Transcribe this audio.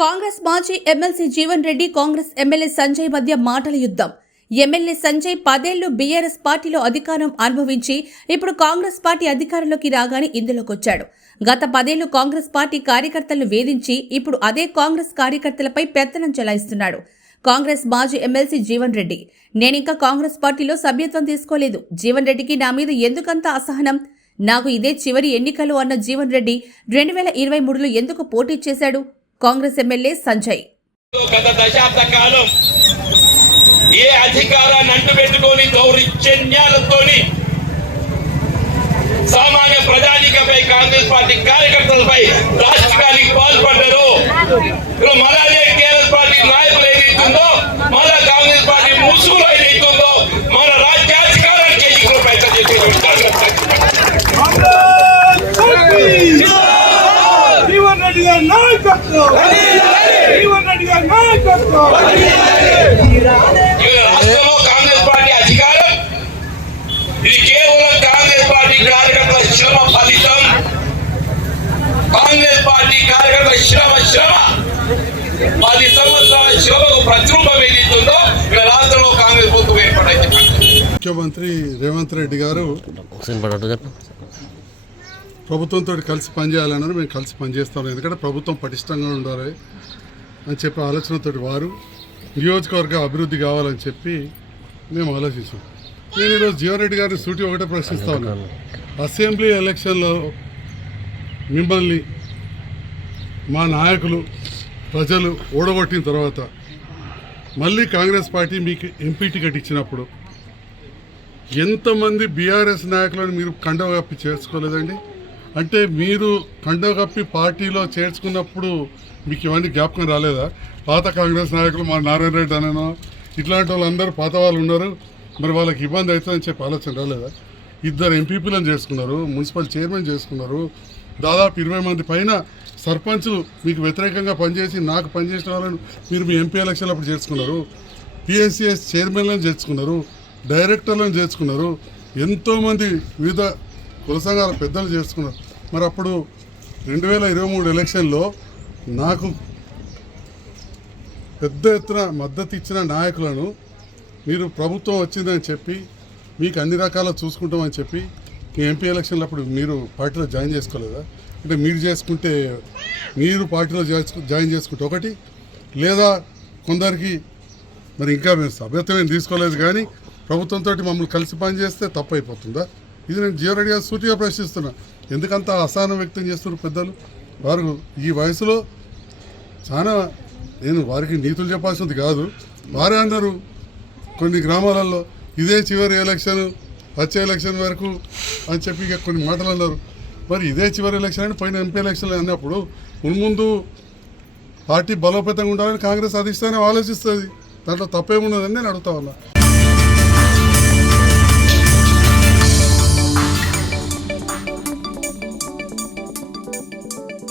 కాంగ్రెస్ మాజీ MLC Jeevan Reddy Congress MLA Sanjay మధ్య మాటల యుద్ధం. ఎమ్మెల్యే సంజయ్ 10 ఏళ్లు బీఆర్ఎస్ పార్టీలో అధికారం అనుభవించి ఇప్పుడు కాంగ్రెస్ పార్టీ అధికారంలోకి రాగానే ఇందులోకొచ్చాడు. గత 10 ఏళ్లు కాంగ్రెస్ పార్టీ కార్యకర్తలను వేధించి ఇప్పుడు అదే కాంగ్రెస్ కార్యకర్తలపై పెత్తనం చెలాయిస్తున్నాడు. కాంగ్రెస్ మాజీ ఎమ్మెల్సీ జీవన్ రెడ్డి, నేనింకా కాంగ్రెస్ పార్టీలో సభ్యత్వం తీసుకోలేదు. జీవన్ రెడ్డికి నా మీద ఎందుకంత అసహనం? నాకు ఇదే చివరి ఎన్నికలు అన్న జీవన్ రెడ్డి 2023లో ఎందుకు పోటీ చేశాడు? కాంగ్రెస్ ఎమ్మెల్యే సంజయ్, గత దశాబ్ద కాలం ఏ అధికారాన్ని అంటుపెట్టుకొని దౌర్జన్యాలతో సామాన్య ప్రజానికపై కాంగ్రెస్ పార్టీ కార్యకర్తలపై రాష్ట్రానికి పాల్పడ్డారు. మళ్ళీ టీఆర్ఎస్ పార్టీ నాయకులు ఏదైతుందో, మళ్ళా కాంగ్రెస్ పార్టీ ముసుగులో ఏదైతుందో మన రాజ్యాధికారాన్ని చేయించుకునే ప్రయత్నం రాష్ట్రంలో కాంగ్రెస్ పార్టీ అధికారం ఇది కేవలం కాంగ్రెస్ పార్టీ కార్యకర్తల శ్రమ ఫలితం. కాంగ్రెస్ పార్టీ కార్యకర్తల శ్రమ 10 సంవత్సరాల శ్రమకు ప్రతిరూపం ఏదైతుందో ఇక్కడ రాష్ట్రంలో కాంగ్రెస్ ప్రభుత్వం ఏర్పడింది. ముఖ్యమంత్రి రేవంత్ రెడ్డి గారు ప్రభుత్వంతో కలిసి పనిచేయాలన్నారు. మేము కలిసి పనిచేస్తాం, ఎందుకంటే ప్రభుత్వం పటిష్టంగా ఉండాలి అని చెప్పి ఆలోచనతో వారు నియోజకవర్గ అభివృద్ధి కావాలని చెప్పి మేము ఆలోచించాం. నేను ఈరోజు జీవన్ రెడ్డి గారిని సూటి ఒకటే ప్రశ్నిస్తా ఉన్నాను. అసెంబ్లీ ఎలక్షన్లో మిమ్మల్ని మా నాయకులు ప్రజలు ఓడగొట్టిన తర్వాత మళ్ళీ కాంగ్రెస్ పార్టీ మీకు ఎంపీ టికెట్ ఇచ్చినప్పుడు ఎంతమంది బీఆర్ఎస్ నాయకులను మీరు కండవ కప్పి చేర్చుకోలేదండి? అంటే మీరు కండవ కప్పి పార్టీలో చేర్చుకున్నప్పుడు మీకు ఇవన్నీ జ్ఞాపకం రాలేదా? పాత కాంగ్రెస్ నాయకులు మా నారాయణ రెడ్డి అనో ఇట్లాంటి వాళ్ళందరూ పాత వాళ్ళు ఉన్నారు, మరి వాళ్ళకి ఇబ్బంది అవుతుందని చెప్పి ఆలోచన రాలేదా? 2 ఎంపీపీలను చేసుకున్నారు, మున్సిపల్ చైర్మన్ చేసుకున్నారు, దాదాపు 20 మంది పైన సర్పంచులు మీకు వ్యతిరేకంగా పనిచేసి నాకు పనిచేసిన వాళ్ళని మీరు మీ ఎంపీ ఎలక్షన్లు అప్పుడు చేర్చుకున్నారు, పిఎస్సిఎస్ చైర్మన్లను చేర్చుకున్నారు, డైరెక్టర్లను చేర్చుకున్నారు, ఎంతోమంది వివిధ కుల సంఘాల పెద్దలు చేర్చుకున్నారు. మరి అప్పుడు 2023 ఎలక్షన్లో నాకు పెద్ద ఎత్తున మద్దతు ఇచ్చిన నాయకులను మీరు ప్రభుత్వం వచ్చిందని చెప్పి మీకు అన్ని రకాల చూసుకుంటామని చెప్పి మీ ఎంపీ ఎలక్షన్లు అప్పుడు మీరు పార్టీలో జాయిన్ చేసుకోలేదా? అంటే మీరు చేసుకుంటే మీరు పార్టీలో జాయిన్ చేసుకుంటే ఒకటి, లేదా కొందరికి మరి ఇంకా మేము సభ్యత్వం తీసుకోలేదు కానీ ప్రభుత్వంతో మమ్మల్ని కలిసి పనిచేస్తే తప్పు అయిపోతుందా? ఇది నేను జీవన్ రెడ్డి గారు సూటిగా ప్రశ్నిస్తున్నా. ఎందుకంత అసహనం వ్యక్తం చేస్తున్నారు పెద్దలు? వారు ఈ వయసులో చాలా, నేను వారికి నీతులు చెప్పాల్సింది కాదు, వారే అన్నారు కొన్ని గ్రామాలలో ఇదే చివరి ఎలక్షన్, వచ్చే ఎలక్షన్ వరకు అని చెప్పి ఇక కొన్ని మాటలు అన్నారు. మరి ఇదే చివరి ఎలక్షన్ అని పోయిన ఎంపీ ఎలక్షన్లు అన్నప్పుడు మున్ముందు పార్టీ బలోపేతంగా ఉండాలని కాంగ్రెస్ అధిష్టానం ఆలోచిస్తుంది. దాంట్లో తప్పేమున్నదని నేను అడుగుతా ఉన్నా.